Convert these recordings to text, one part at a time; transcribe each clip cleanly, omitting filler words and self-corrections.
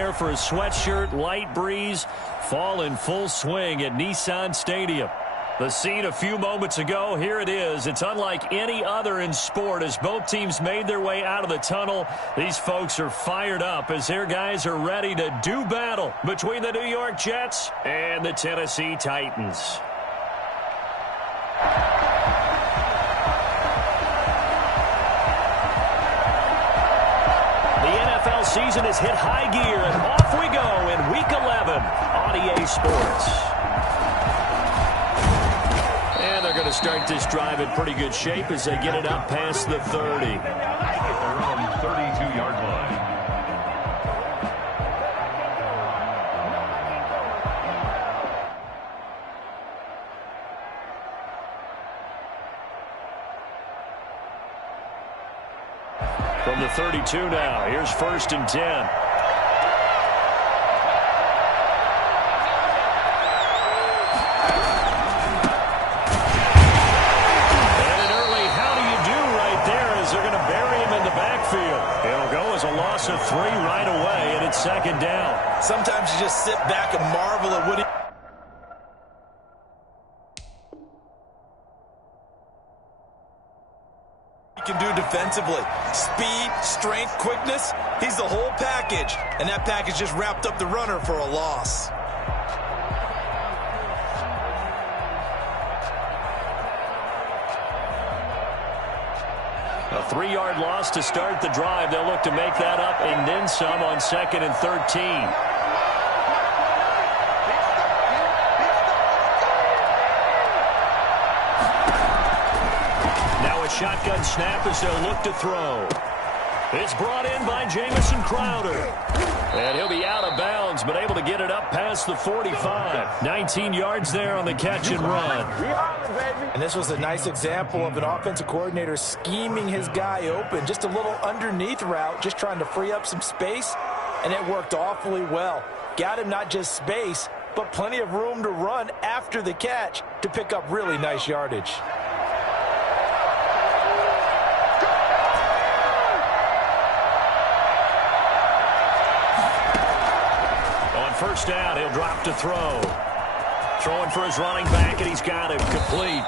air for a sweatshirt, light breeze, fall in full swing at Nissan Stadium. The scene a few moments ago, here it is. It's unlike any other in sport as both teams made their way out of the tunnel. These folks are fired up as their guys are ready to do battle between the New York Jets and the Tennessee Titans. The NFL season has hit high gear, and off we go in Week 11 on EA Sports. And they're going to start this drive in pretty good shape as they get it up past the 30. They're on the 32-yard line. From the 32 now, here's 1st and 10. Loss of 3 right away, and it's 2nd down. Sometimes you just sit back and marvel at what he can do defensively. Speed, strength, quickness, he's the whole package. And that package just wrapped up the runner for a loss. A 3-yard loss to start the drive. They'll look to make that up and then some on 2nd and 13. Now a shotgun snap as they'll look to throw. It's brought in by Jamison Crowder. And he'll be out of bounds, but able to get it up past the 45. 19 yards there on the catch and run. And this was a nice example of an offensive coordinator scheming his guy open. Just a little underneath route, just trying to free up some space, and it worked awfully well. Got him not just space, but plenty of room to run after the catch to pick up really nice yardage. On 1st down, he'll drop to throw. Throwing for his running back, and he's got him complete.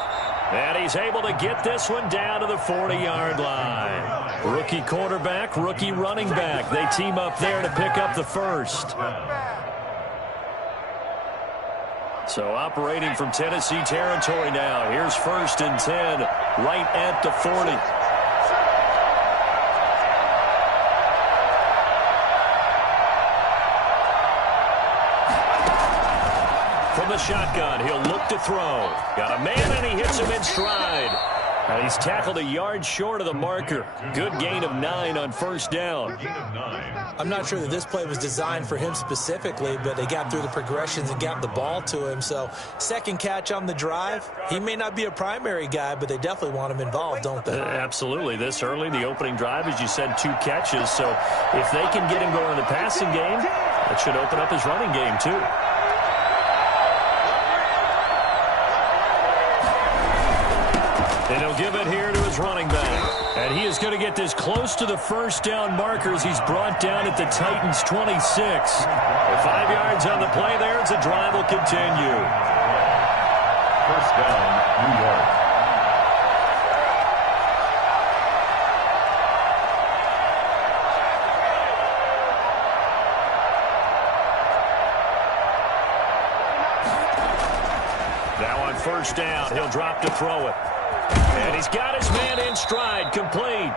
And he's able to get this one down to the 40-yard line. Rookie quarterback, rookie running back. They team up there to pick up the first. So operating from Tennessee territory now. Here's 1st and 10, right at the 40. From the shotgun, he'll look to throw. Got a man, and he hits him in stride. And he's tackled a yard short of the marker. Good gain of 9 on 1st down. I'm not sure that this play was designed for him specifically, but they got through the progressions and got the ball to him. So 2nd catch on the drive. He may not be a primary guy, but they definitely want him involved, don't they? Absolutely. This early, the opening drive, as you said, 2 catches. So if they can get him going in the passing game, that should open up his running game too. And he'll give it here to his running back. And he is going to get this close to the 1st down markers. He's brought down at the Titans' 26. With 5 yards on the play there, as the drive will continue. 1st down, New York. Now on 1st down, he'll drop to throw it. And he's got his man in stride, complete.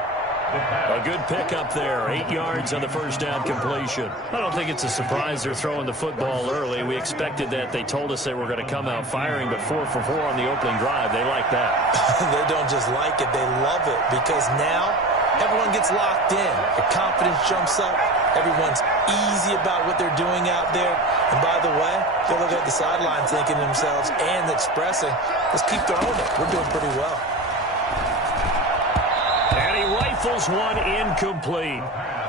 A good pickup there, 8 yards on the 1st down completion. I don't think it's a surprise they're throwing the football early. We expected that. They told us they were going to come out firing, but 4 for 4 on the opening drive. They like that. They don't just like it, they love it, because now everyone gets locked in. The confidence jumps up. Everyone's easy about what they're doing out there. And by the way, they're looking at the sideline thinking to themselves and expressing, let's keep throwing it. We're doing pretty well. And he rifles one incomplete.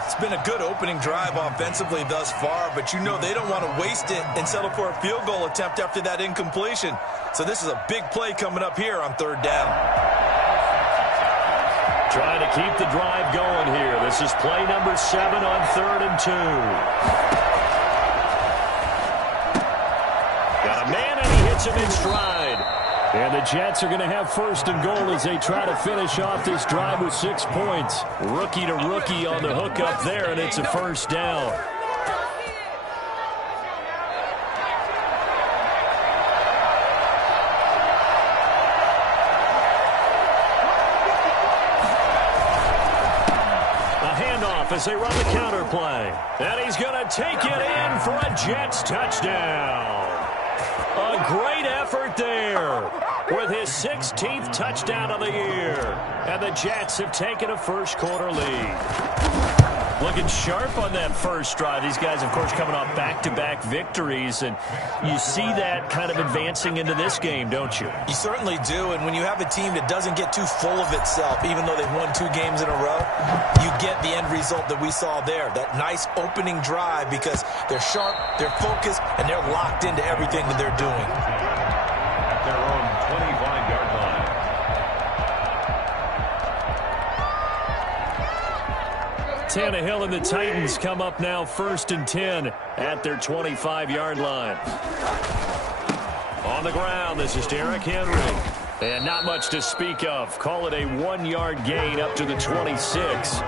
It's been a good opening drive offensively thus far, but you know they don't want to waste it and settle for a field goal attempt after that incompletion. So this is a big play coming up here on 3rd down. Trying to keep the drive going here. This is play number 7 on 3rd and 2. him in stride. And the Jets are going to have first and goal as they try to finish off this drive with 6 points. Rookie to rookie on the hook up there, and it's a first down. As they run the counter play. And he's going to take it in for a Jets touchdown. A great effort there with his 16th touchdown of the year. And the Jets have taken a first quarter lead. Looking sharp on that first drive. These guys, of course, coming off back-to-back victories. And you see that kind of advancing into this game, don't you? You certainly do. And when you have a team that doesn't get too full of itself, even though they've won 2 games in a row, you get the end result that we saw there. That nice opening drive because they're sharp, they're focused, and they're locked into everything that they're doing. At their own 25-yard line. Tannehill and the Titans come up now first and 10 at their 25-yard line. On the ground, this is Derrick Henry. And not much to speak of. Call it a 1-yard gain up to the 26.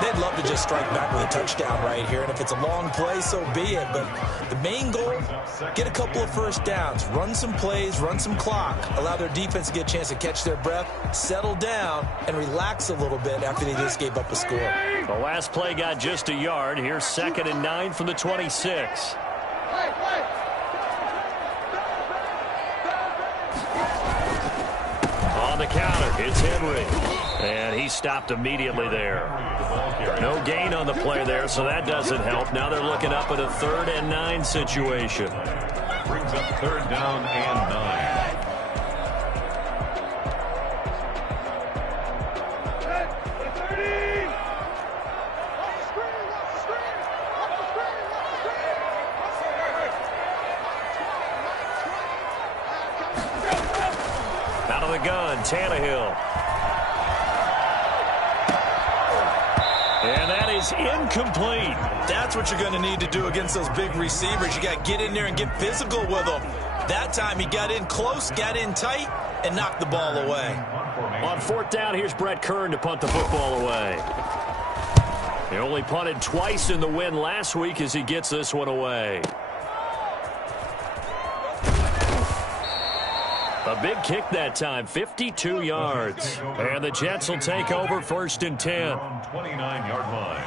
They'd love to just strike back with a touchdown right here. And if it's a long play, so be it. But the main goal, get a couple of first downs. Run some plays, run some clock. Allow their defense to get a chance to catch their breath, settle down, and relax a little bit after they just gave up a score. The last play got just a yard. Here's 2nd and 9 from the 26. On the counter, it's Henry. And he stopped immediately there. No gain on the play there, so that doesn't help. Now they're looking up at a 3rd and 9 situation. Brings up 3rd down and 9. Out of the gun, Tannehill. And that is incomplete. That's what you're going to need to do against those big receivers. You got to get in there and get physical with them. That time he got in close, got in tight, and knocked the ball away. On 4th down, here's Brett Kern to punt the football away. He only punted twice in the win last week as he gets this one away. A big kick that time, 52 yards. And the Jets will take over 1st and 10. 29-yard line.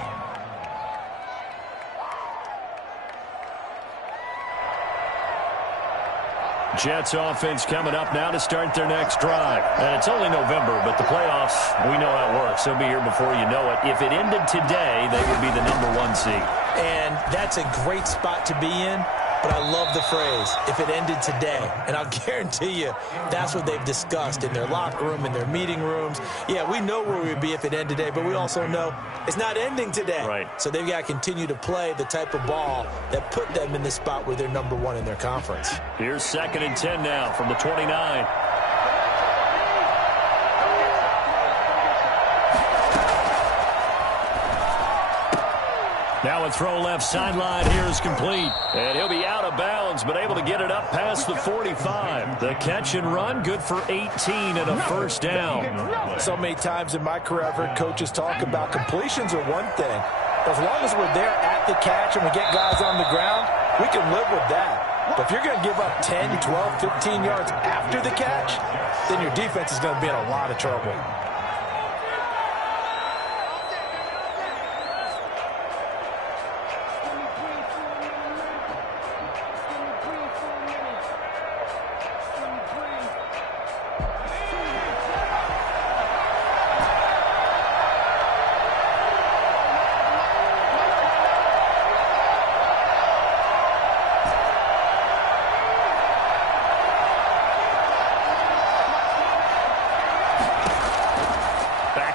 Jets offense coming up now to start their next drive. And it's only November, but the playoffs, we know how it works. They'll be here before you know it. If it ended today, they would be the #1 seed. And that's a great spot to be in. But I love the phrase, if it ended today. And I'll guarantee you, that's what they've discussed in their locker room, in their meeting rooms. Yeah, we know where we'd be if it ended today, but we also know it's not ending today. Right. So they've got to continue to play the type of ball that put them in the spot where they're #1 in their conference. Here's 2nd and 10 now from the 29. Now a throw left sideline here is complete. And he'll be out of bounds, but able to get it up past the 45. The catch and run, good for 18 and a 1st down. So many times in my career, I've heard coaches talk about completions are one thing. But as long as we're there at the catch and we get guys on the ground, we can live with that. But if you're going to give up 10, 12, 15 yards after the catch, then your defense is going to be in a lot of trouble.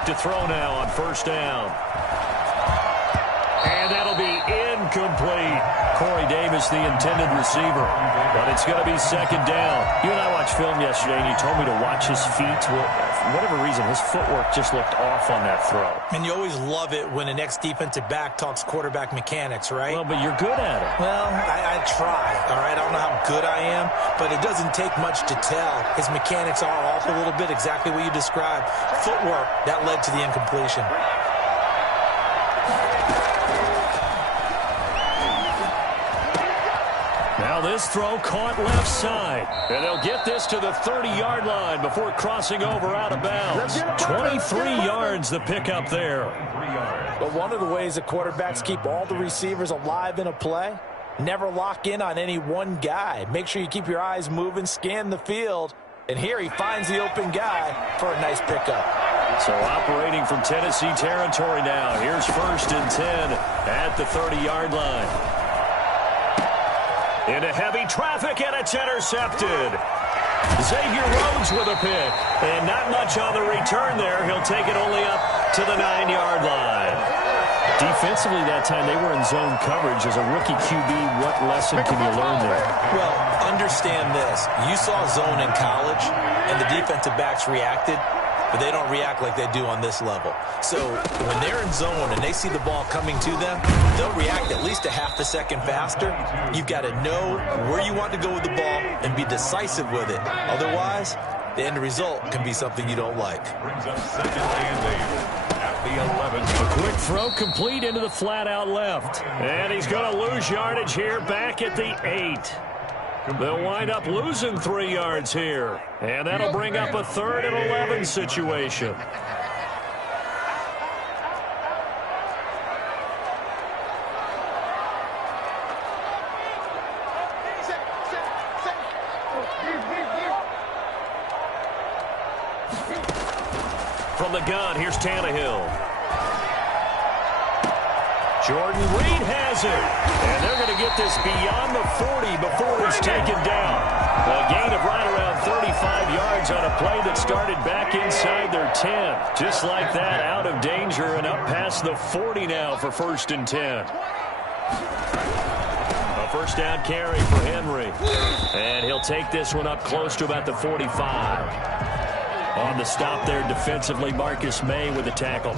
To throw now on 1st down. And that'll be incomplete. Corey Davis, the intended receiver. But it's going to be 2nd down. You and I watched film yesterday, and you told me to watch his feet whatever reason, his footwork just looked off on that throw. And you always love it when an ex-defensive back talks quarterback mechanics, right? Well, but you're good at it. Well, I try, all right? I don't know how good I am, but it doesn't take much to tell. His mechanics are off a little bit, exactly what you described. Footwork, that led to the incompletion. Now this throw caught left side. And they'll get this to the 30-yard line before crossing over out of bounds. 23 yards the pickup there. But one of the ways that quarterbacks keep all the receivers alive in a play, never lock in on any one guy. Make sure you keep your eyes moving, scan the field. And here he finds the open guy for a nice pickup. So operating from Tennessee territory now. Here's 1st and 10 at the 30-yard line. Into heavy traffic, and it's intercepted. Xavier Rhodes with a pick. And not much on the return there. He'll take it only up to the 9-yard line. Defensively that time, they were in zone coverage. As a rookie QB, what lesson can you learn there? Well, understand this. You saw zone in college, and the defensive backs reacted, but they don't react like they do on this level. So when they're in zone and they see the ball coming to them, they'll react at least a half a second faster. You've got to know where you want to go with the ball and be decisive with it. Otherwise, the end result can be something you don't like. Brings up 2nd and 8 at the 11. A quick throw complete into the flat out left. And he's going to lose yardage here back at the 8. They'll wind up losing 3 yards here. And that'll bring up a 3rd and 11 situation. From the gun, here's Tannehill. Jordan Reed has it. And they're going to get this beyond the 40 before it's taken down. A gain of right around 35 yards on a play that started back inside their 10. Just like that, out of danger and up past the 40 now for 1st and 10. A 1st down carry for Henry. And he'll take this one up close to about the 45. On the stop there defensively, Marcus May with the tackle.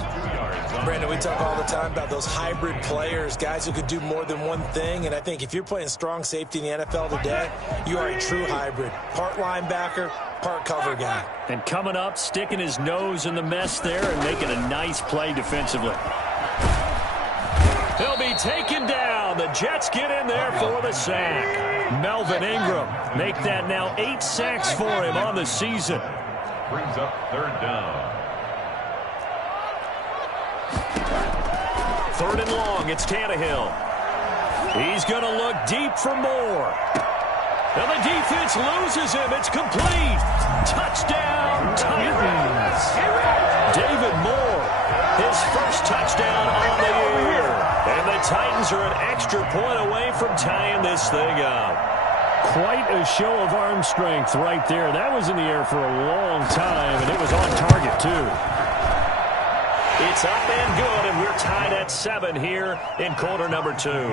Brandon, we talk all the time about those hybrid players, guys who could do more than one thing. And I think if you're playing strong safety in the NFL today, you are a true hybrid. Part linebacker, part cover guy. And coming up, sticking his nose in the mess there and making a nice play defensively. He'll be taken down. The Jets get in there for the sack. Melvin Ingram make that now 8 sacks for him on the season. Brings up 3rd down. 3rd and long, it's Tannehill. He's going to look deep for more. And the defense loses him. It's complete. Touchdown, Titans. David Moore, his 1st touchdown on the year. And the Titans are an extra point away from tying this thing up. Quite a show of arm strength right there. That was in the air for a long time, and it was on target, too. It's up and good, and we're tied at 7 here in quarter number 2. 7.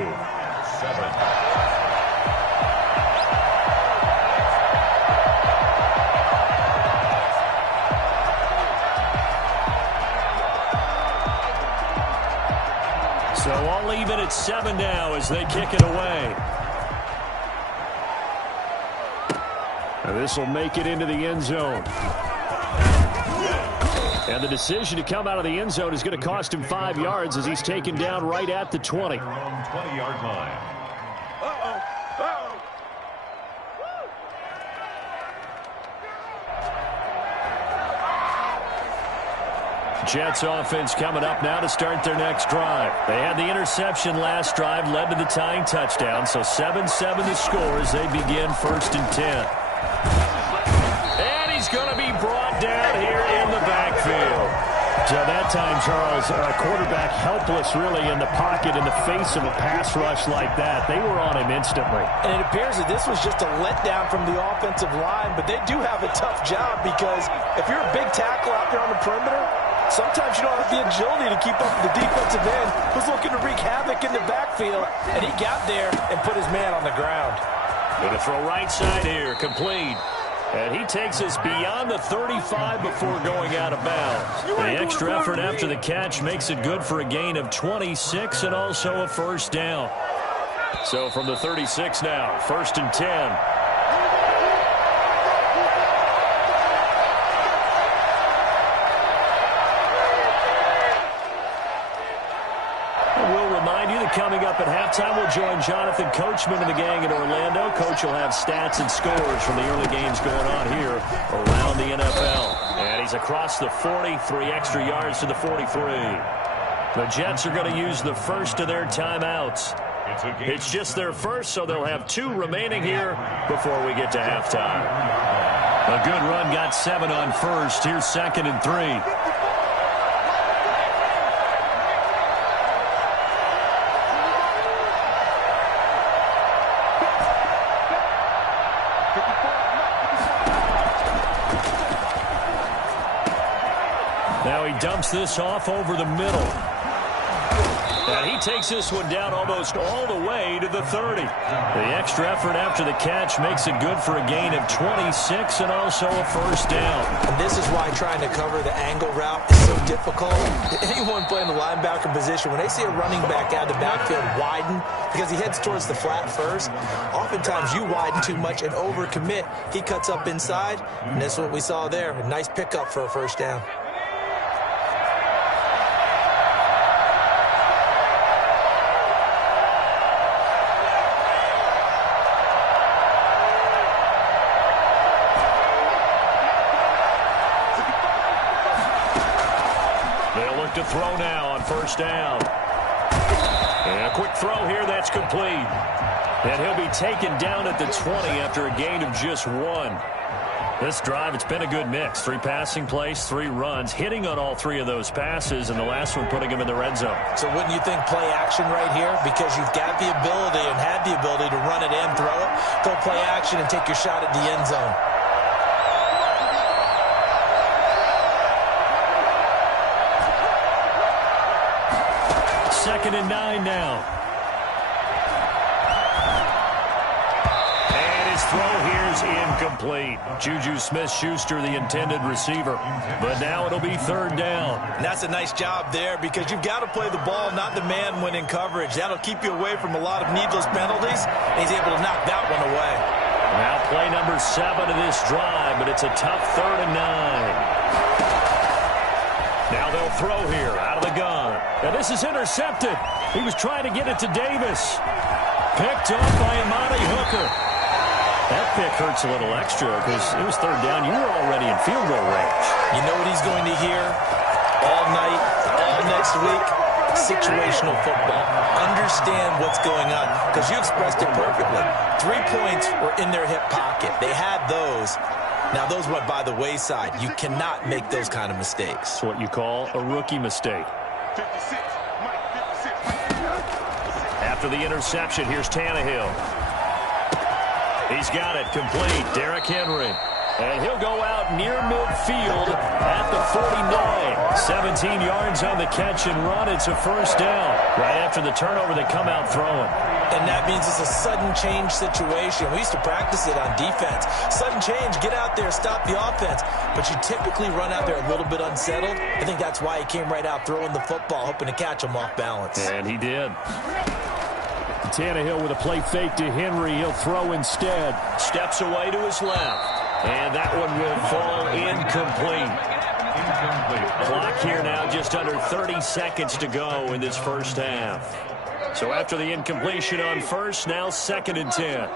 So all even at 7 now as they kick it away. This will make it into the end zone. And the decision to come out of the end zone is going to cost him 5 yards as he's taken down right at the 20. 20-yard line. Jets offense coming up now to start their next drive. They had the interception last drive, led to the tying touchdown. So 7-7 the score as they begin 1st and 10. And he's going to be brought down here in the backfield. So that time, Charles, quarterback helpless really in the pocket in the face of a pass rush like that. They were on him instantly. And it appears that this was just a letdown from the offensive line, but they do have a tough job because if you're a big tackle out there on the perimeter, sometimes you don't have the agility to keep up with the defensive end who's looking to wreak havoc in the backfield, and he got there and put his man on the ground. Going to throw right side here, complete. And he takes us beyond the 35 before going out of bounds. The extra effort after the catch makes it good for a gain of 26 and also a first down. So from the 36 now, 1st and 10. Coming up at halftime, we'll join Jonathan Coachman and the gang in Orlando. Coach will have stats and scores from the early games going on here around the NFL. And he's across the 40, 3 extra yards to the 43. The Jets are going to use the first of their timeouts. It's just their first, so they'll have 2 remaining here before we get to halftime. A good run got 7 on first. Here's 2nd and 3. Now he dumps this off over the middle. And he takes this one down almost all the way to the 30. The extra effort after the catch makes it good for a gain of 26 and also a first down. And this is why trying to cover the angle route is so difficult. Anyone playing the linebacker position, when they see a running back out of the backfield widen because he heads towards the flat first, oftentimes you widen too much and overcommit. He cuts up inside, and that's what we saw there. A nice pickup for a first down. To throw now on first down. And a quick throw here, that's complete. And he'll be taken down at the 20 after a gain of just 1. This drive, it's been a good mix. 3 passing plays, 3 runs, hitting on all 3 of those passes, and the last one putting him in the red zone. So wouldn't you think play action right here? Because you've got the ability and had the ability to run it and throw it. Go play action and take your shot at the end zone. 2nd and 9 now. And his throw here's incomplete. Juju Smith-Schuster, the intended receiver. But now it'll be 3rd down. And that's a nice job there because you've got to play the ball, not the man when in coverage. That'll keep you away from a lot of needless penalties. And he's able to knock that one away. Now play number 7 of this drive, but it's a tough 3rd and 9. Now they'll throw here out of the gun. Now this is intercepted. He was trying to get it to Davis. Picked up by Amani Hooker. That pick hurts a little extra because it was 3rd down. You were already in field goal range. You know what he's going to hear all night, all next week? Situational football. Understand what's going on because you expressed it perfectly. 3 points were in their hip pocket. They had those. Now, those went by the wayside. You cannot make those kind of mistakes. It's what you call a rookie mistake. After the interception, here's Tannehill. He's got it complete. Derrick Henry. And he'll go out near midfield at the 49. 17 yards on the catch and run. It's a first down. Right after the turnover, they come out throwing. And that means it's a sudden change situation. We used to practice it on defense. Sudden change, get out there, stop the offense. But you typically run out there a little bit unsettled. I think that's why he came right out throwing the football, hoping to catch him off balance. And he did. Tannehill with a play fake to Henry. He'll throw instead. Steps away to his left. And that one will fall incomplete. Clock here now just under 30 seconds to go in this first half. So after the incompletion on first, now 2nd and 10.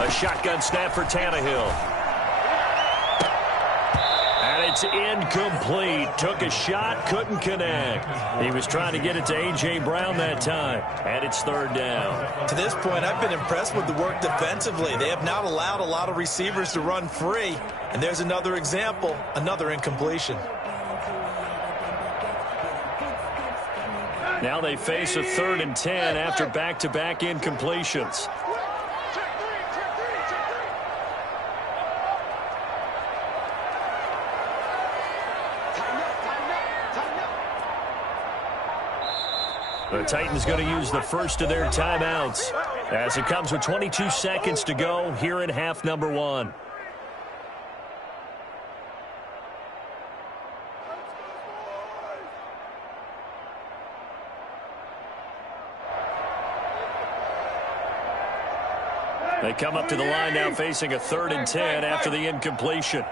A shotgun snap for Tannehill. And it's incomplete. Took a shot, couldn't connect. He was trying to get it to A.J. Brown that time. And it's 3rd down. To this point, I've been impressed with the work defensively. They have not allowed a lot of receivers to run free. And there's another example, another incompletion. Now they face a 3rd and 10 after back-to-back incompletions. The Titans going to use the first of their timeouts as it comes with 22 seconds to go here in half number 1. They come up to the line now facing a 3rd and 10 after the incompletion.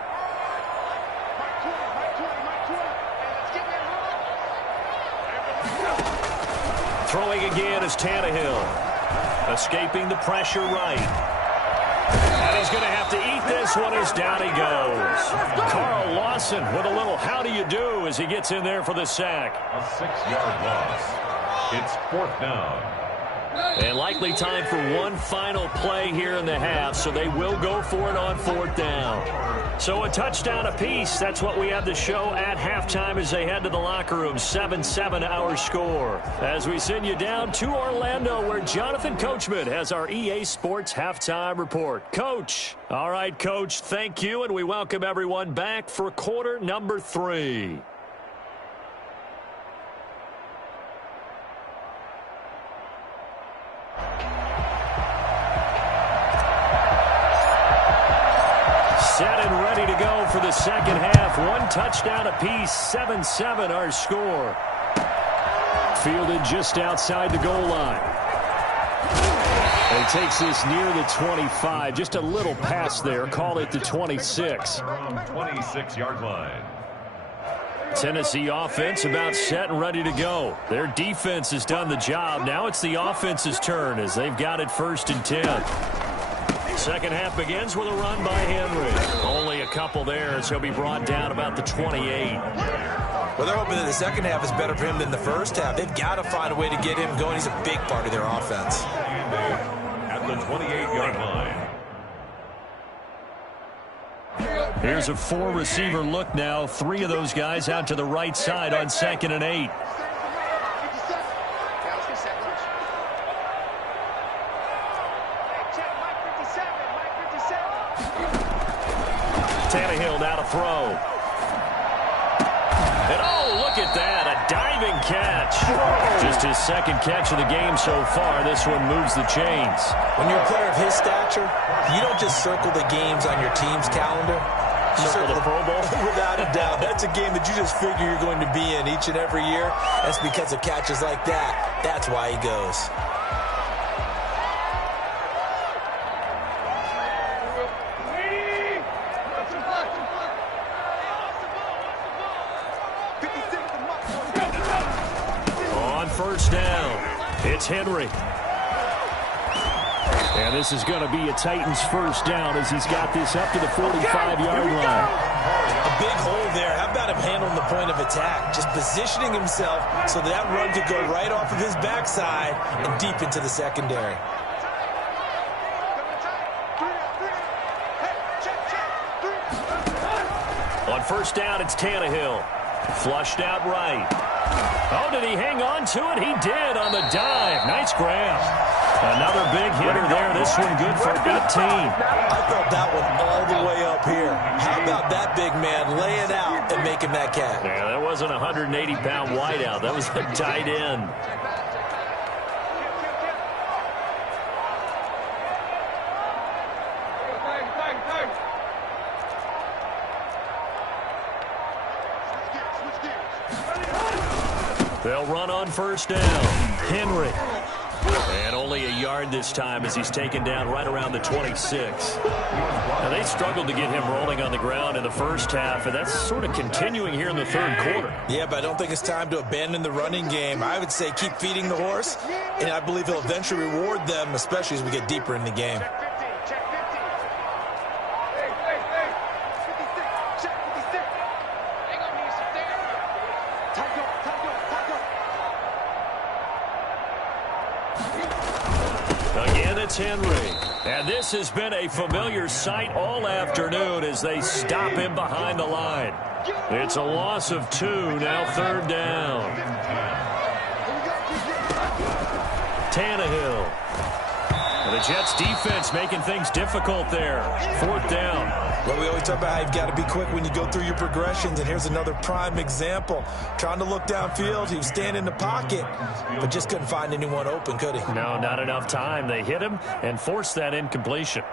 Throwing again is Tannehill. Escaping the pressure right. And he's going to have to eat this one as down he goes. Carl Lawson with a little how do you do as he gets in there for the sack. A 6-yard loss. It's 4th down. And likely time for one final play here in the half, so they will go for it on 4th down. So a touchdown apiece. That's what we have to show at halftime as they head to the locker room. 7-7 our score. As we send you down to Orlando, where Jonathan Coachman has our EA Sports halftime report. Coach. All right, Coach, thank you, and we welcome everyone back for quarter number 3. Set and ready to go for the second half. One touchdown apiece, 7-7 our score. Fielded just outside the goal line. And he takes this near the 25. Just a little pass there. Call it the 26. 26-yard line. Tennessee offense about set and ready to go. Their defense has done the job. Now it's the offense's turn as they've got it 1st and 10. Second half begins with a run by Henry. Only a couple there as he'll be brought down about the 28. Well, they're hoping that the second half is better for him than the first half. They've got to find a way to get him going. He's a big part of their offense. At the 28-yard line. Here's a 4-receiver look now. 3 of those guys out to the right side on 2nd and 8. Tannehill now to throw. And oh, look at that, a diving catch. Just his 2nd catch of the game so far. This one moves the chains. When you're a player of his stature, you don't just circle the games on your team's calendar. You circle the Pro Bowl? Without a doubt. That's a game that you just figure you're going to be in each and every year. That's because of catches like that. That's why he goes. First down. It's Henry. And this is going to be a Titans first down as he's got this up to the 45-yard line. A big hole there. How about him handling the point of attack? Just positioning himself so that run could go right off of his backside and deep into the secondary. On first down, it's Tannehill. Flushed out right. Oh, did he hang on to it? He did on the dive. Nice grab. Another big hitter there. This one good for 18. I felt that one all the way up here. How about that big man laying out and making that catch? Yeah, that wasn't a 180-pound wideout. That was a tight end. They'll run on first down. Henry. And only a yard this time as he's taken down right around the 26. Now, they struggled to get him rolling on the ground in the first half, and that's sort of continuing here in the 3rd quarter. Yeah, but I don't think it's time to abandon the running game. I would say keep feeding the horse, and I believe he'll eventually reward them, especially as we get deeper in the game. Henry. And this has been a familiar sight all afternoon as they stop him behind the line. It's a loss of 2, now 3rd down. Tannehill. And The Jets defense making things difficult there. 4th down. Well, we always talk about how you've got to be quick when you go through your progressions, and here's another prime example. Trying to look downfield, he was standing in the pocket, but just couldn't find anyone open, could he? No, not enough time. They hit him and forced that incompletion.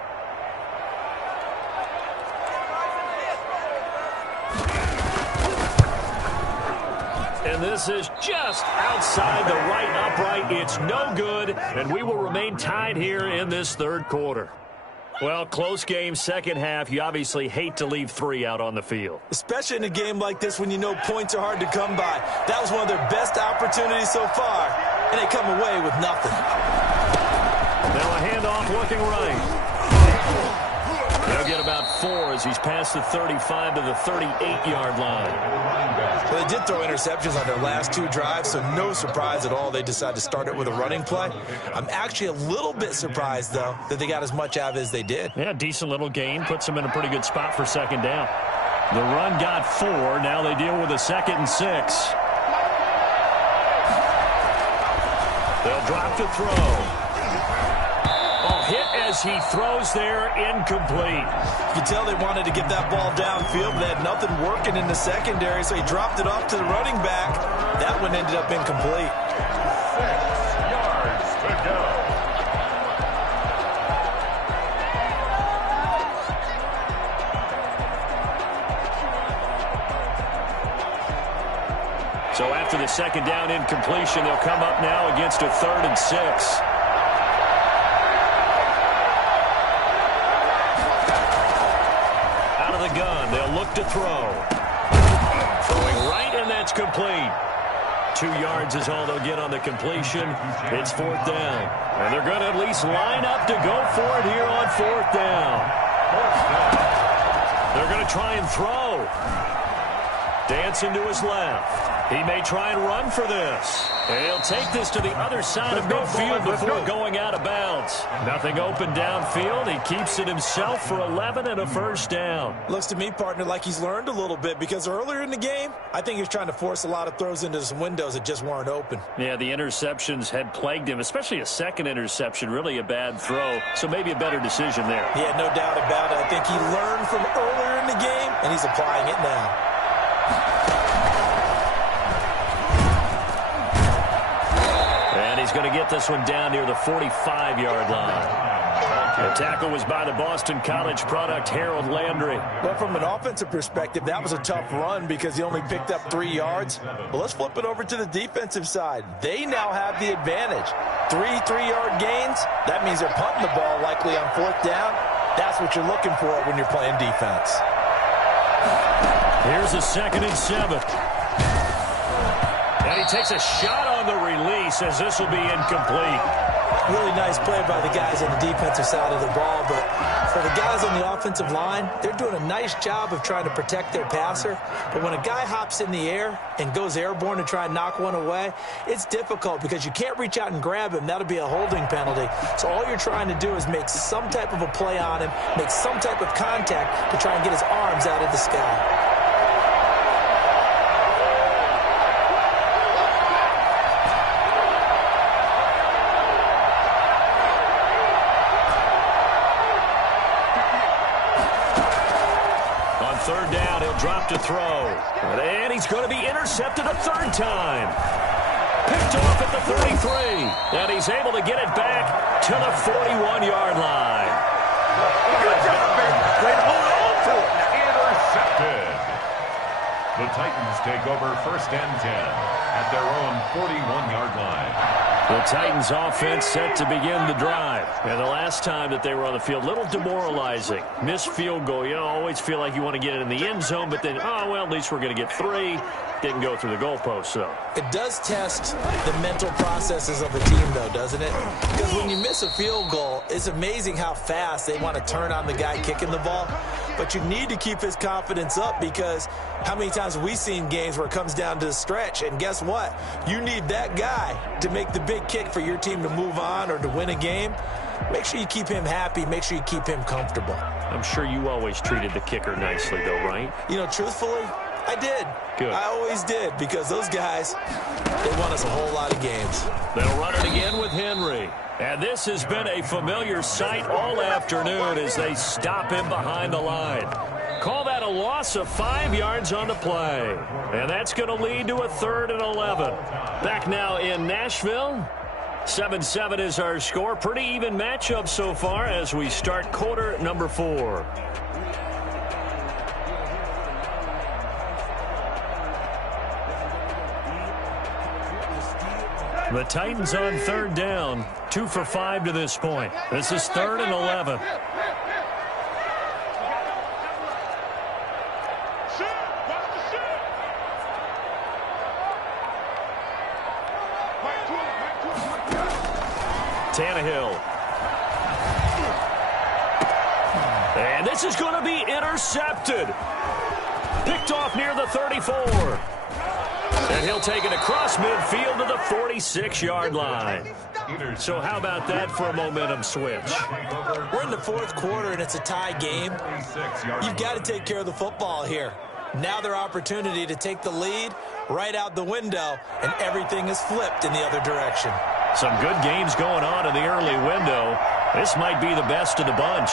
And this is just outside the right upright. It's no good, and we will remain tied here in this 3rd quarter. Well, close game, second half. You obviously hate to leave 3 out on the field. Especially in a game like this when you know points are hard to come by. That was one of their best opportunities so far, and they come away with nothing. Now a handoff looking right. They'll get about 4 as he's past the 35 to the 38-yard line. Well, they did throw interceptions on their last 2 drives, so no surprise at all they decided to start it with a running play. I'm actually a little bit surprised, though, that they got as much out of it as they did. Yeah, decent little gain. Puts them in a pretty good spot for 2nd down. The run got 4. Now they deal with a 2nd and 6. They'll drop to throw. Hit as he throws there, incomplete. You can tell they wanted to get that ball downfield, but they had nothing working in the secondary, so he dropped it off to the running back. That one ended up incomplete. 6 yards to go. So after the 2nd down incompletion, they'll come up now against a 3rd and 6. Gun. They'll look to throw. Throwing right, and that's complete. 2 yards is all they'll get on the completion. It's 4th down. And they're going to at least line up to go for it here on 4th down. They're going to try and throw. Dancing to his left. He may try and run for this. And he'll take this to the other side of midfield before going out of bounds. Nothing open downfield. He keeps it himself for 11 and a 1st down. Looks to me, partner, like he's learned a little bit because earlier in the game, I think he was trying to force a lot of throws into some windows that just weren't open. Yeah, the interceptions had plagued him, especially a 2nd interception, really a bad throw. So maybe a better decision there. Yeah, no doubt about it. I think he learned from earlier in the game, and he's applying it now. He's going to get this one down near the 45-yard line. The tackle was by the Boston College product, Harold Landry. Well, from an offensive perspective, that was a tough run because he only picked up 3 yards. Well, let's flip it over to the defensive side. They now have the advantage. 3-3-yard gains, that means they're punting the ball likely on 4th down. That's what you're looking for when you're playing defense. Here's a 2nd and 7. And he takes a shot on the release as this will be incomplete. Really nice play by the guys on the defensive side of the ball, but for the guys on the offensive line, they're doing a nice job of trying to protect their passer. But when a guy hops in the air and goes airborne to try and knock one away, it's difficult because you can't reach out and grab him. That'll be a holding penalty. So all you're trying to do is make some type of a play on him, make some type of contact to try and get his arms out of the sky. Drop to throw. And he's going to be intercepted a 3rd time. Picked off at the 33. And he's able to get it back to the 41-yard line. Good job, baby. Great hold on to it. Intercepted. The Titans take over 1st and 10 at their own 41-yard line. The Titans offense set to begin the drive. And the last time that they were on the field, little demoralizing. Missed field goal. You always feel like you want to get it in the end zone, but then, oh, well, at least we're going to get 3. Didn't go through the goalpost, though. It does test the mental processes of a team, though, doesn't it? Because when you miss a field goal, it's amazing how fast they want to turn on the guy kicking the ball. But you need to keep his confidence up because how many times have we seen games where it comes down to the stretch? And guess what? You need that guy to make the big kick for your team to move on or to win a game. Make sure you keep him happy. Make sure you keep him comfortable. I'm sure you always treated the kicker nicely, though, right? You know, truthfully, I did. Good. I always did, because those guys, they won us a whole lot of games. They'll run it again with Henry. And this has been a familiar sight all afternoon as they stop him behind the line. Call that a loss of 5 yards on the play. And that's going to lead to a 3rd and 11. Back now in Nashville. 7-7 is our score. Pretty even matchup so far as we start quarter number 4. The Titans on 3rd down. 2 for 5 to this point. This is 3rd and 11. Tannehill. And this is going to be intercepted. Picked off near the 34. And he'll take it across midfield to the 46-yard line. So how about that for a momentum switch? We're in the 4th quarter, and it's a tie game. You've got to take care of the football here. Now their opportunity to take the lead right out the window, and everything is flipped in the other direction. Some good games going on in the early window. This might be the best of the bunch.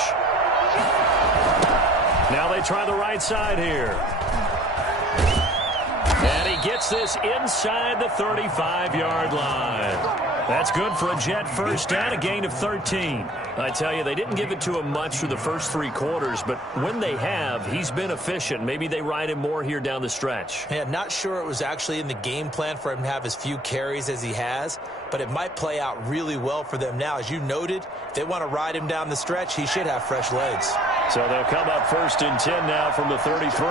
Now they try the right side here. And he gets this inside the 35-yard line. That's good for a Jet first down, a gain of 13. I tell you, they didn't give it to him much through the first 3 quarters, but when they have, he's been efficient. Maybe they ride him more here down the stretch. Yeah, not sure it was actually in the game plan for him to have as few carries as he has, but it might play out really well for them now. As you noted, if they want to ride him down the stretch, he should have fresh legs. So they'll come up 1st and 10 now from the 33.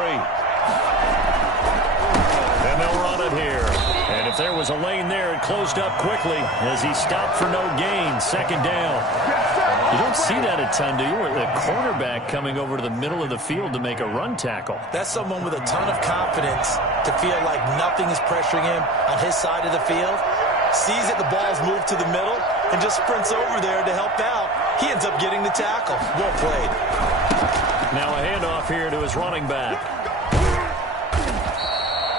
And they'll run it here. And if there was a lane there, it closed up quickly as he stopped for no gain. 2nd down. You don't see that a ton, do you? Where the cornerback coming over to the middle of the field to make a run tackle. That's someone with a ton of confidence to feel like nothing is pressuring him on his side of the field. Sees that the ball's moved to the middle and just sprints over there to help out. He ends up getting the tackle. Well played. Now a handoff here to his running back.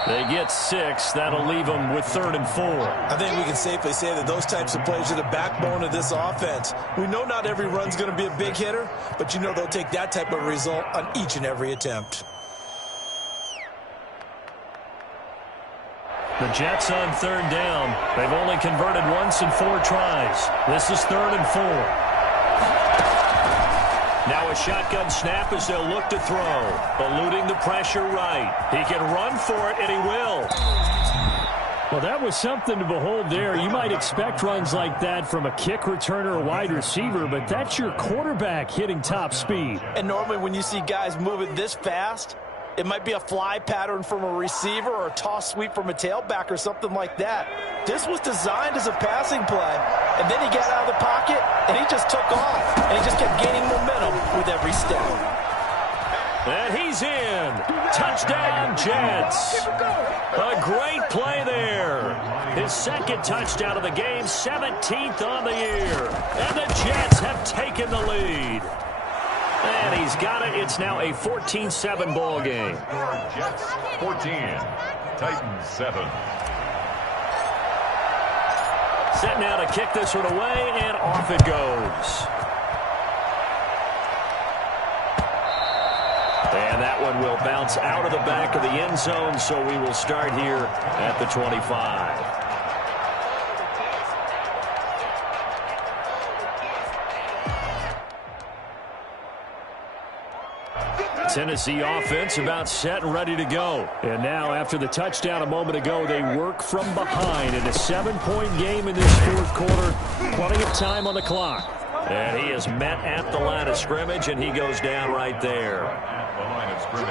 They get 6. That'll leave them with 3rd and 4. I think we can safely say that those types of plays are the backbone of this offense. We know not every run's going to be a big hitter, but you know they'll take that type of result on each and every attempt. The Jets on 3rd down. They've only converted once in 4 tries. This is 3rd and 4. Now a shotgun snap as they'll look to throw. Eluding the pressure right. He can run for it, and he will. Well, that was something to behold there. You might expect runs like that from a kick returner or wide receiver, but that's your quarterback hitting top speed. And normally when you see guys moving this fast, it might be a fly pattern from a receiver or a toss sweep from a tailback or something like that. This was designed as a passing play, and then he got out of the pocket, and he just took off, and he just kept gaining momentum with every step. And he's in. Touchdown, Jets. A great play there. His 2nd touchdown of the game, 17th on the year. And the Jets have taken the lead. And he's got it. It's now a 14-7 ball game. Jets 14, Titans 7. Set now to kick this one away, and off it goes. And that one will bounce out of the back of the end zone, so we will start here at the 25. Tennessee offense about set and ready to go. And now after the touchdown a moment ago, they work from behind in a 7-point game in this 4th quarter. Plenty of time on the clock. And he is met at the line of scrimmage, and he goes down right there.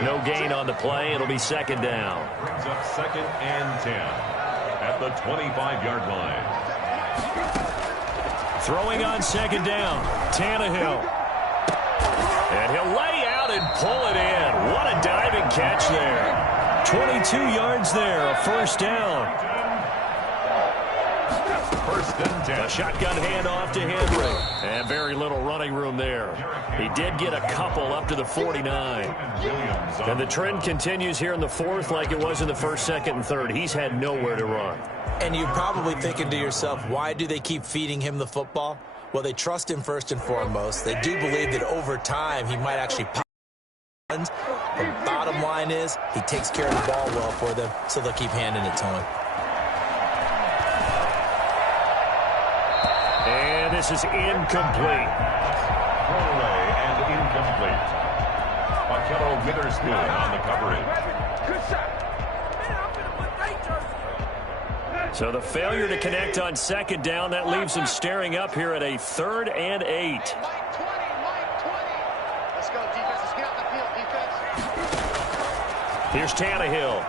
No gain on the play. It'll be 2nd down. Brings up 2nd and 10 at the 25-yard line. Throwing on 2nd down, Tannehill. And he'll lay out and pull it in. What a diving catch there. 22 yards there, a 1st down. First and 10. A shotgun handoff to Henry. And very little running room there. He did get a couple up to the 49. And the trend continues here in the fourth like it was in the first, second, and third. He's had nowhere to run. And you're probably thinking to yourself, why do they keep feeding him the football? Well, they trust him first and foremost. They do believe that over time he might actually pop runs. The bottom line is he takes care of the ball well for them, so they'll keep handing it to him. And this is incomplete. Thrown away and incomplete. Markello Witherspoon on the coverage. Good shot. So the failure to connect on second down, that leaves him staring up here at a 3rd and 8. Let's go, defense. Let's get out the field, defense. Here's Tannehill.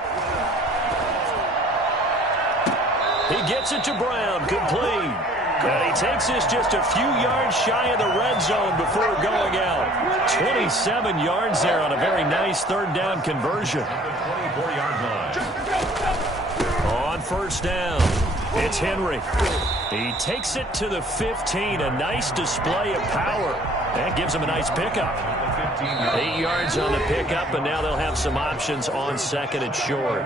He gets it to Brown, complete. And he takes this just a few yards shy of the red zone before going out. 27 yards there on a very nice 3rd down conversion. 24-yard line. On first down, it's Henry. He takes it to the 15. A nice display of power. That gives him a nice pickup. 8 yards on the pickup, and now they'll have some options on second and short.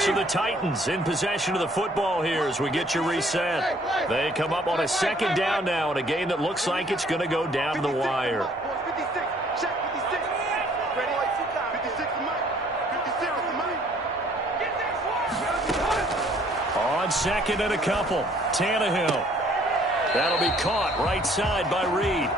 So the Titans in possession of the football here as we get you reset. They come up on a second down now in a game that looks like it's going to go down to the wire. 56. Check 56. Ready? 56 to Mike. 56 to Mike. On second and a couple, Tannehill. That'll be caught right side by Reed.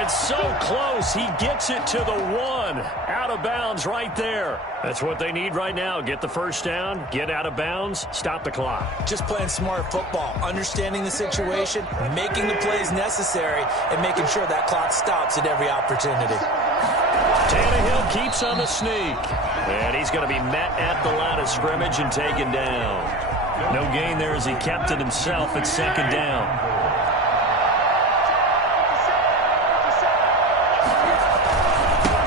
It's so close, he gets it to the 1. Out of bounds right there. That's what they need right now. Get the first down, get out of bounds, stop the clock. Just playing smart football, understanding the situation, making the plays necessary, and making sure that clock stops at every opportunity. Tannehill keeps on the sneak. And he's going to be met at the line of scrimmage and taken down. No gain there as he kept it himself at second down.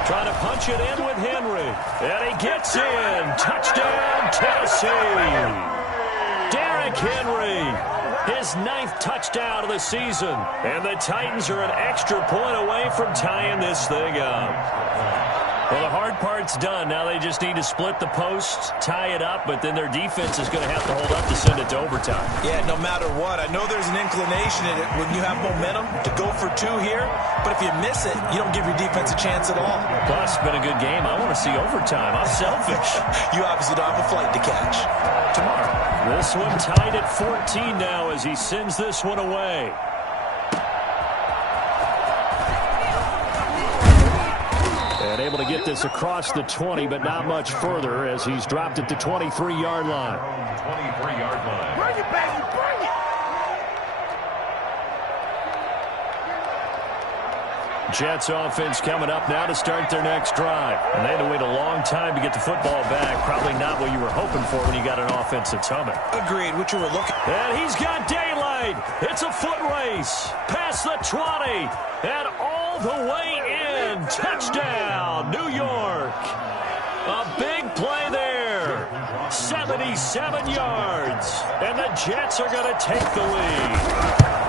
Trying to punch it in with Henry. And he gets in. Touchdown, Tennessee. Derrick Henry. His 9th touchdown of the season. And the Titans are an extra point away from tying this thing up. Well, the hard part's done. Now they just need to split the posts, tie it up, but then their defense is going to have to hold up to send it to overtime. Yeah, no matter what. I know there's an inclination in it when you have momentum to go for 2 here, but if you miss it, you don't give your defense a chance at all. Plus, it's been a good game. I want to see overtime. I'm selfish. You obviously don't have a flight to catch. Tomorrow. This one tied at 14 now as he sends this one away. And able to get this across the 20, but not much further as he's dropped it to 23-yard line. 23-yard line. Bring it, baby, bring it. Jets offense coming up now to start their next drive. And they had to wait a long time to get the football back. Probably not what you were hoping for when you got an offense that's humming. Agreed, what you were looking. And he's got daylight. It's a foot race. Past the 20. And all the way in. Touchdown, New York. A big play there. 77 yards. And the Jets are going to take the lead.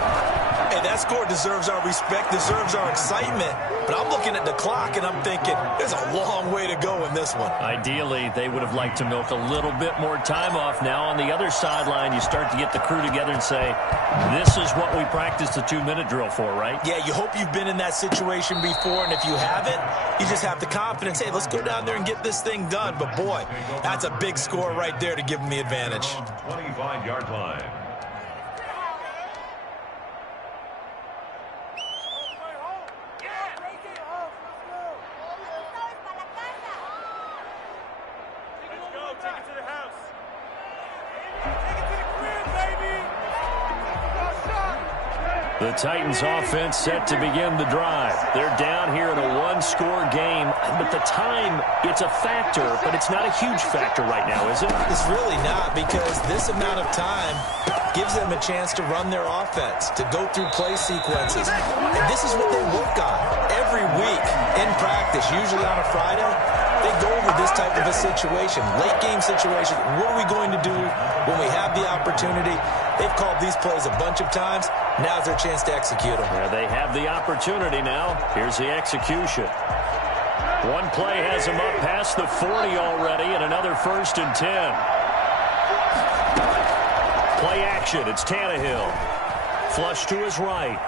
Hey, that score deserves our respect, deserves our excitement. But I'm looking at the clock, and I'm thinking, there's a long way to go in this one. Ideally, they would have liked to milk a little bit more time off. Now, on the other sideline, you start to get the crew together and say, this is what we practiced the 2-minute drill for, right? Yeah, you hope you've been in that situation before, and if you haven't, you just have the confidence, hey, let's go down there and get this thing done. But, boy, that's a big score right there to give them the advantage. 25-yard line. The Titans offense set to begin the drive. They're down here in a 1-score game, but the time, it's a factor, but it's not a huge factor right now, is it? It's really not, because this amount of time gives them a chance to run their offense, to go through play sequences. And this is what they work on every week in practice, usually on a Friday. They go over this type of a situation, late game situation. What are we going to do when we have the opportunity? They've called these plays a bunch of times. Now's their chance to execute them. Yeah, they have the opportunity now. Here's the execution. One play has him up past the 40 already, and another 1st and 10. Play action. It's Tannehill. Flush to his right.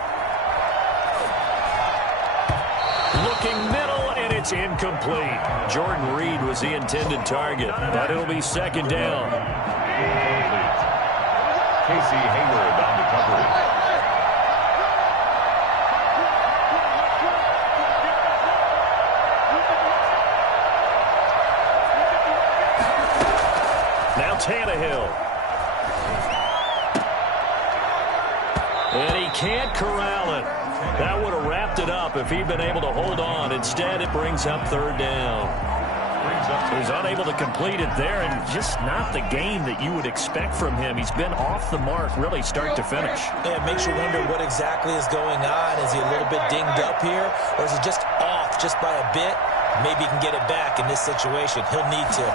Looking middle, and it's incomplete. Jordan Reed was the intended target, but it'll be 2nd down. Casey Hayward on the coverage. Now Tannehill. And he can't corral it. That would have wrapped it up if he'd been able to hold on. Instead, it brings up 3rd down. He's unable to complete it there, and just not the game that you would expect from him. He's been off the mark, really, start to finish. Yeah, it makes you wonder what exactly is going on. Is he a little bit dinged up here, or is he just off just by a bit? Maybe he can get it back in this situation. He'll need to.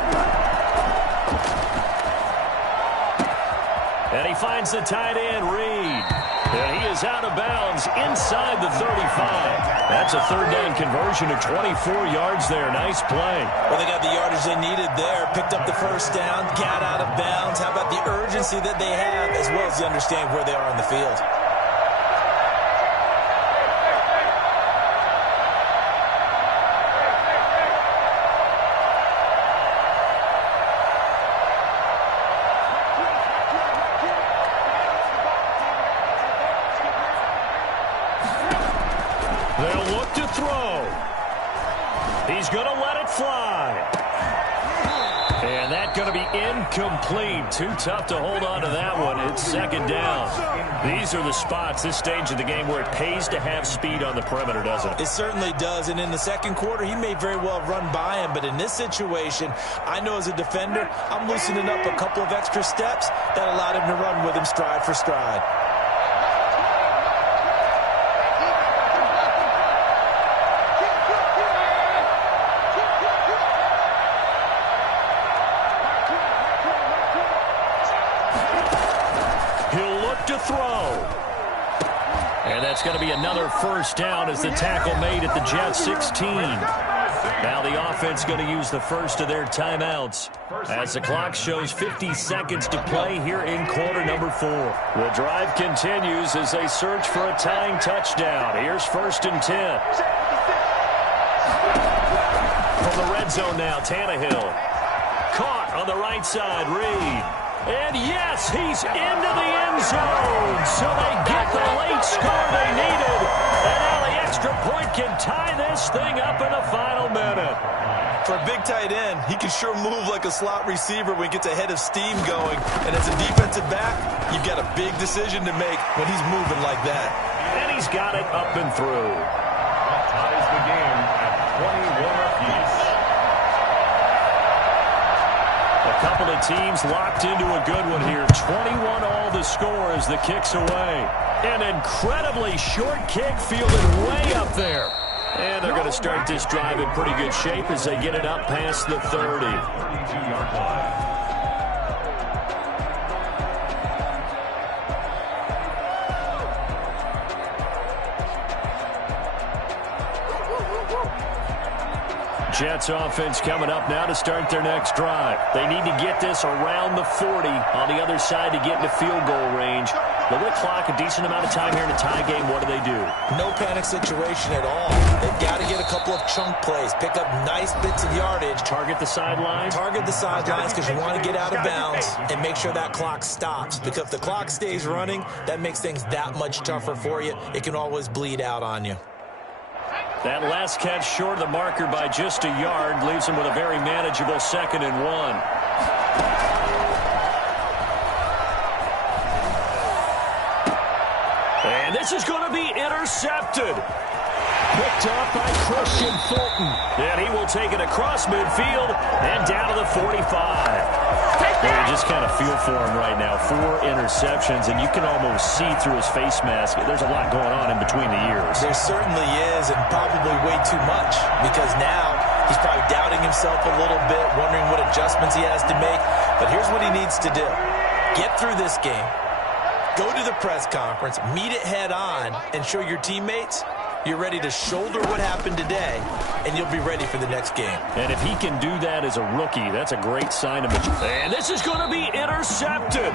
And he finds the tight end, Reed. And he is out of bounds inside the 35. That's a 3rd down conversion of 24 yards there. Nice play. Well, they got the yardage they needed there. Picked up the 1st down, got out of bounds. How about the urgency that they have, as well as the understanding where they are on the field? They'll look to throw. He's going to let it fly. And that's going to be incomplete. Too tough to hold on to that one. It's 2nd down. These are the spots, this stage of the game, where it pays to have speed on the perimeter, doesn't it? It certainly does. And in the 2nd quarter, he may very well run by him. But in this situation, I know as a defender, I'm loosening up a couple of extra steps that allowed him to run with him stride for stride. To throw. And that's going to be another 1st down as the tackle made at the Jets 16. Now the offense going to use the first of their timeouts as the clock shows 50 seconds to play here in quarter number 4. The drive continues as they search for a tying touchdown. Here's 1st and 10. From the red zone now, Tannehill. Caught on the right side, Reed. And yes, he's into the end zone. So they get the late score they needed. And now the extra point can tie this thing up in the final minute. For a big tight end, he can sure move like a slot receiver when he gets a head of steam going. And as a defensive back, you've got a big decision to make when he's moving like that. And he's got it up and through. That ties the game at 21 apiece. A couple of teams locked into a good one here. 21 all the score as the kick's away. An incredibly short kick fielded way up there. And they're going to start this drive in pretty good shape as they get it up past the 30. 32-yard line. Jets offense coming up now to start their next drive. They need to get this around the 40 on the other side to get into field goal range. The with clock, a decent amount of time here in a tie game. What do they do? No panic situation at all. They've got to get a couple of chunk plays, pick up nice bits of yardage. Target the sidelines? Target the sidelines because you want to get out of bounds and make sure that clock stops. Because if the clock stays running, that makes things that much tougher for you. It can always bleed out on you. That last catch short of the marker by just a yard leaves him with a very manageable 2nd and 1. And this is going to be intercepted. Picked up by Christian Fulton. And he will take it across midfield and down to the 45. You just kind of feel for him right now. 4 interceptions, and you can almost see through his face mask. There's a lot going on in between the ears. There certainly is, and probably way too much, because now he's probably doubting himself a little bit, wondering what adjustments he has to make. But here's what he needs to do. Get through this game, go to the press conference, meet it head on, and show your teammates you're ready to shoulder what happened today, and you'll be ready for the next game. And if he can do that as a rookie, that's a great sign of maturity. And this is going to be intercepted.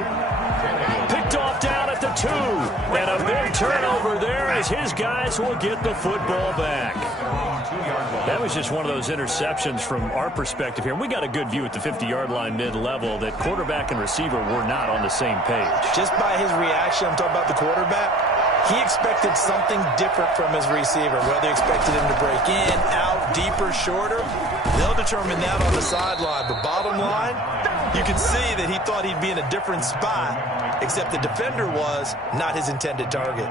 Picked off down at the 2. And a big turnover there as his guys will get the football back. That was just one of those interceptions from our perspective here. And we got a good view at the 50-yard line mid-level that quarterback and receiver were not on the same page. Just by his reaction, I'm talking about the quarterback, he expected something different from his receiver, whether he expected him to break in, out, deeper, shorter. They'll determine that on the sideline. But bottom line, you can see that he thought he'd be in a different spot, except the defender was not his intended target.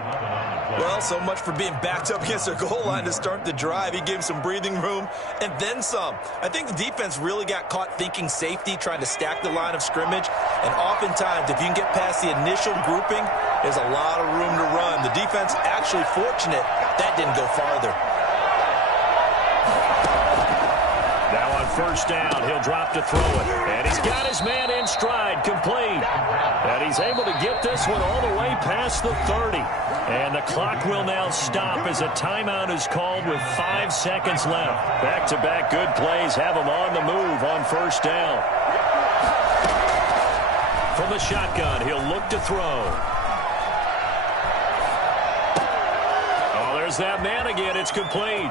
Well, so much for being backed up against a goal line to start the drive. He gave some breathing room and then some. I think the defense really got caught thinking safety, trying to stack the line of scrimmage. And oftentimes, if you can get past the initial grouping, there's a lot of room to run. The defense actually fortunate that didn't go farther. Now on first down, he'll drop to throw it. And he's got his man in stride, complete. And he's able to get this one all the way past the 30. And the clock will now stop as a timeout is called with 5 seconds left. Back-to-back good plays have him on the move on first down. From the shotgun, he'll look to throw. Oh, there's that man again. It's complete.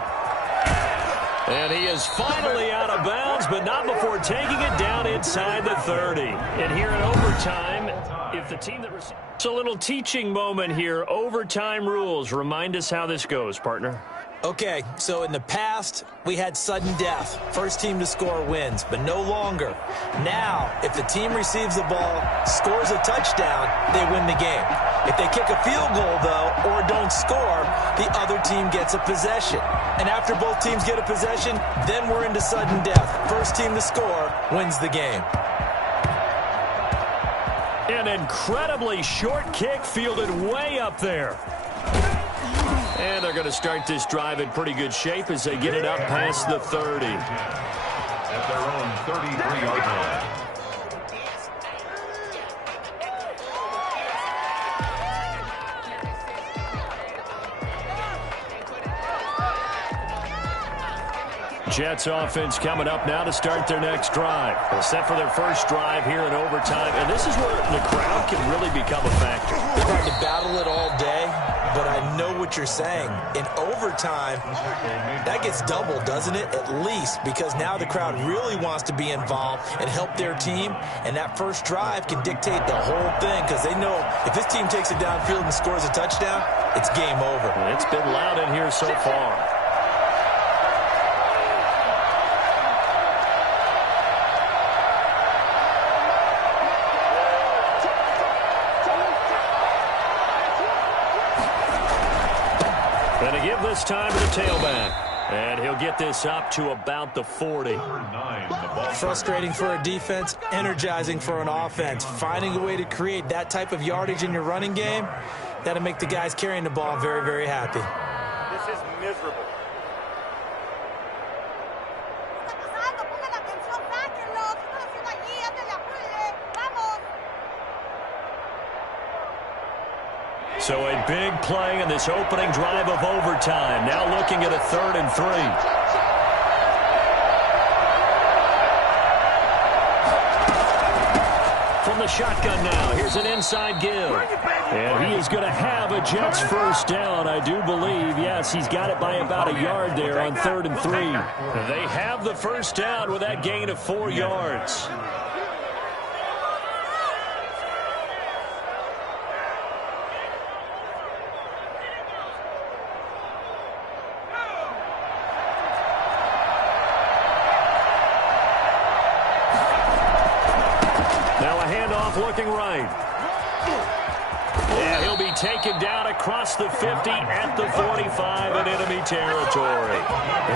And he is finally out of bounds, but not before taking it down inside the 30. And here in overtime, if the team that receives... It's a little teaching moment here. Overtime rules. Remind us how this goes, partner. Okay, so in the past, we had sudden death. First team to score wins, but no longer. Now, if the team receives the ball, scores a touchdown, they win the game. If they kick a field goal, though, or don't score, the other team gets a possession. And after both teams get a possession, then we're into sudden death. First team to score wins the game. An incredibly short kick fielded way up there. And they're going to start this drive in pretty good shape as they get it up past the 30. At their own 33-yard line. Jets offense coming up now to start their next drive. They're set for their first drive here in overtime, and this is where the crowd can really become a factor. They've tried to battle it all day, but I know what you're saying. In overtime, that gets doubled, doesn't it? At least, because now the crowd really wants to be involved and help their team, and that first drive can dictate the whole thing because they know if this team takes it downfield and scores a touchdown, it's game over. It's been loud in here so far. This time to the tailback. And he'll get this up to about the 40. Frustrating for a defense, energizing for an offense. Finding a way to create that type of yardage in your running game, that'll make the guys carrying the ball very, very happy. This is miserable. So a big play in this opening drive of overtime. Now looking at a 3rd and 3. From the shotgun now, here's an inside give. And he is going to have a Jets first down, I do believe. Yes, he's got it by about a yard there on 3rd and 3. They have the first down with that gain of 4 yards. Looking right. And he'll be taken down across the 50 at the 45 in enemy territory.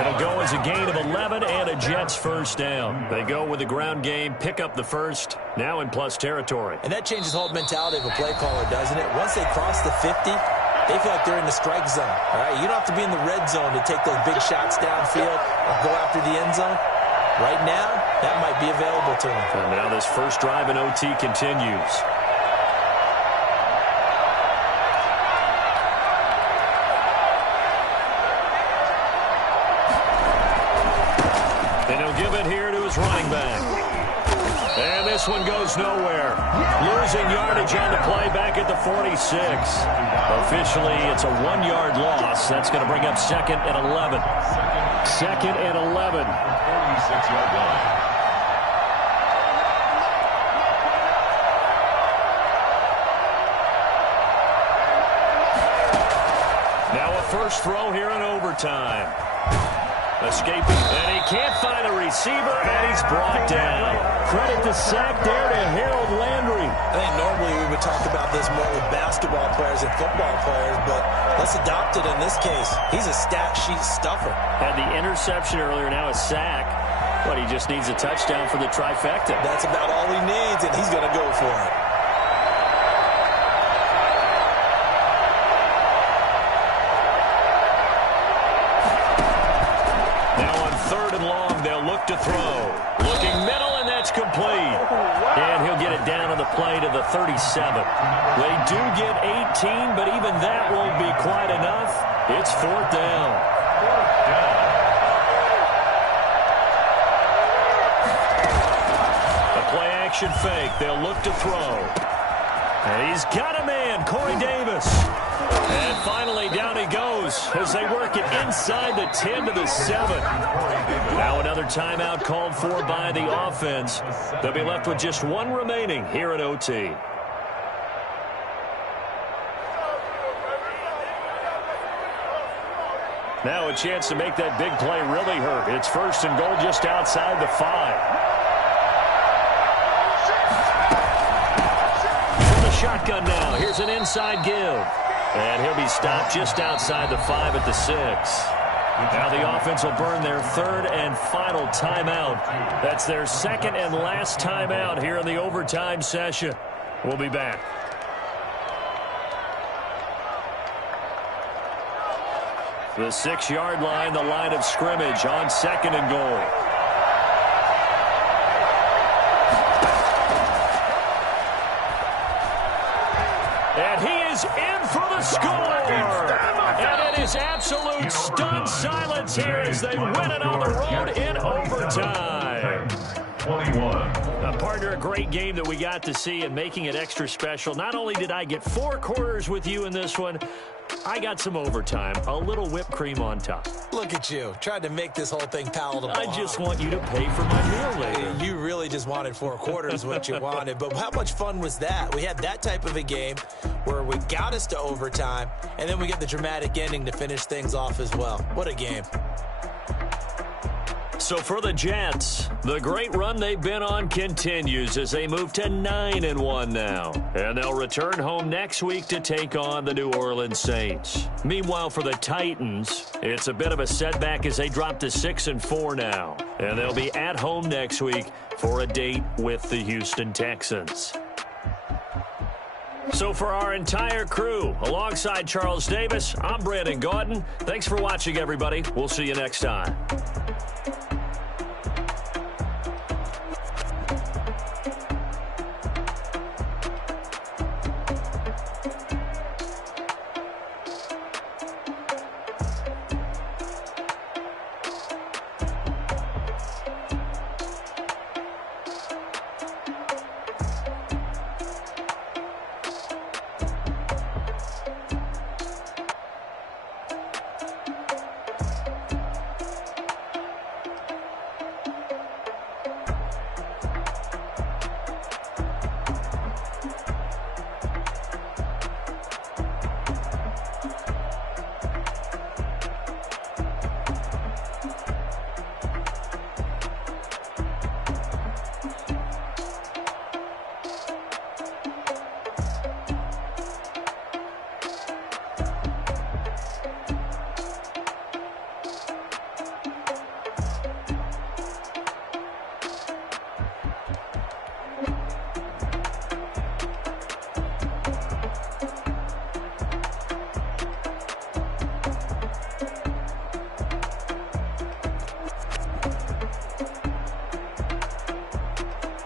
It'll go as a gain of 11 and a Jets first down. They go with the ground game, pick up the first, now in plus territory. And that changes the whole mentality of a play caller, doesn't it? Once they cross the 50, they feel like they're in the strike zone. All right, you don't have to be in the red zone to take those big shots downfield or go after the end zone. Right now, that might be available to him. And now this first drive in OT continues. And he'll give it here to his running back. And this one goes nowhere. Losing yardage on the play back at the 46. Officially, it's a 1-yard loss. That's going to bring up 2nd and 11. 2nd and 11. 46-yard line. Now a first throw here in overtime. Escaping, and he can't find a receiver, and he's brought down. Credit the sack there to Harold Landry. I think normally we would talk about this more with basketball players and football players, but let's adopt it in this case. He's a stat sheet stuffer. Had the interception earlier, now a sack. But he just needs a touchdown for the trifecta. That's about all he needs, and he's going to go for it. To throw. Looking middle, and that's complete. And he'll get it down on the play to the 37. They do get 18, but even that won't be quite enough. It's 4th down. A play-action fake. They'll look to throw. And he's got a man, Corey Davis. And finally, down he goes as they work it inside the 10 to the 7. Now another timeout called for by the offense. They'll be left with just one remaining here at OT. Now a chance to make that big play really hurt. It's 1st and goal just outside the 5. Shotgun now. Here's an inside give. And he'll be stopped just outside the 5 at the 6. Now the offense will burn their 3rd and final timeout. That's their 2nd and last timeout here in the overtime session. We'll be back. The 6-yard line, the line of scrimmage on 2nd and goal. And he is in for the score. And it is absolute stunned silence here as they win it on the road in overtime. 21. Partner, a great game that we got to see and making it extra special. Not only did I get 4 quarters with you in this one, I got some overtime, a little whipped cream on top. Look at you, trying to make this whole thing palatable. I just want you to pay for my meal later. You really just wanted 4 quarters what you wanted, but how much fun was that? We had that type of a game where we got us to overtime, and then we get the dramatic ending to finish things off as well. What a game. So for the Jets, the great run they've been on continues as they move to 9-1 now. And they'll return home next week to take on the New Orleans Saints. Meanwhile, for the Titans, it's a bit of a setback as they drop to 6-4 now. And they'll be at home next week for a date with the Houston Texans. So for our entire crew, alongside Charles Davis, I'm Brandon Gaudin. Thanks for watching, everybody. We'll see you next time.